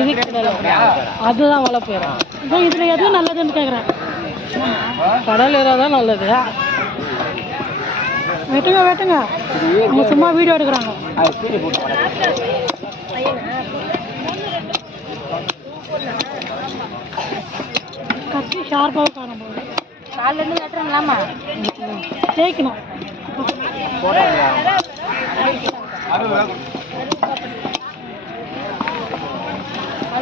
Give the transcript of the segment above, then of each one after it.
இது அதுதான் வளர்ப்பு இறா இதுல இதில் எதுவும் நல்லதுன்னு கேட்குறேன் கடல் இறா தான் நல்லது. வெட்டுங்க வெட்டுங்க. அவங்க சும்மா வீடியோ எடுக்கிறாங்க. கத்தி ஷார்ப்பாக காணும் போது. காலிலேருந்து வெட்டுறாங்களாமா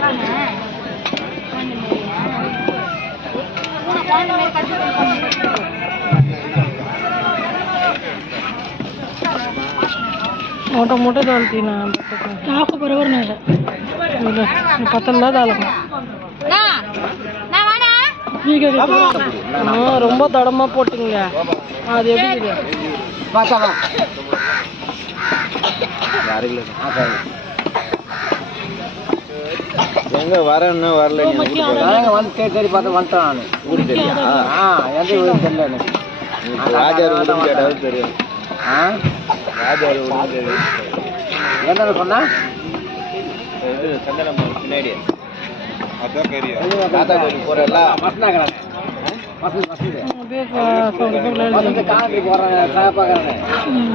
வேணாம் விட்டு விட்டு தேய்ச்சி பின்னாடி உட்காந்துட்டோம் मोठं मोठं चालते ना टाकू बरोबर नाही का பத்தல தாளக்கும் ஆ ரொம்ப தடமா போட்டுங்க அது எப்படி இருக்குது எங்க வரேன்னு வரல நீ முக்கியம் ஊருக்கு அதான். நாங்க வந்து தேடி தேடி பார்த்து வந்துட்டோம் நான். ஊருக்கு தெரியும் ஆ எந்த ஊருக்கு தெரியல எனக்கு. ராஜார் ஊருக்கு கேட்டாலும் தெரியும். ஆ? ராஜார் ஊருக்கு தெரியும். என்ன சொன்னா? இது சந்தனம் பின்னாடி. அதான் தெரியும் தாத்தா கோயில் போறல மசனாகிறாங்க மசன் மசன் அப்படியே ப- சொல்றது மசன் காந்தி போறாங்க சாப்பாக்குறாங்க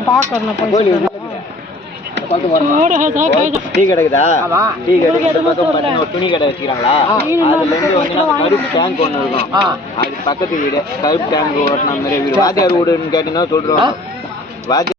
பார்க்கணும் கோயில் டீ கடைக்குதா. டீ கடை உங்களுக்கு இந்த எதுவும் பக்கம் சொல்லல. பார்த்தீங்கன்னா ஒரு துணி கடை வச்சுக்கிறாங்களா மீன் அதுல நம்ம இருந்து வந்து கருப்பு டேங்க் ஒன்று இருக்கும். அது பக்கத்து வீடு கருப்பு டேங்க் ஓட்டின மாதிரி வீடு. வாத்தியார் வீடுன்னு கேட்டீங்கன்னா சொல்றோம் வாத்தியார்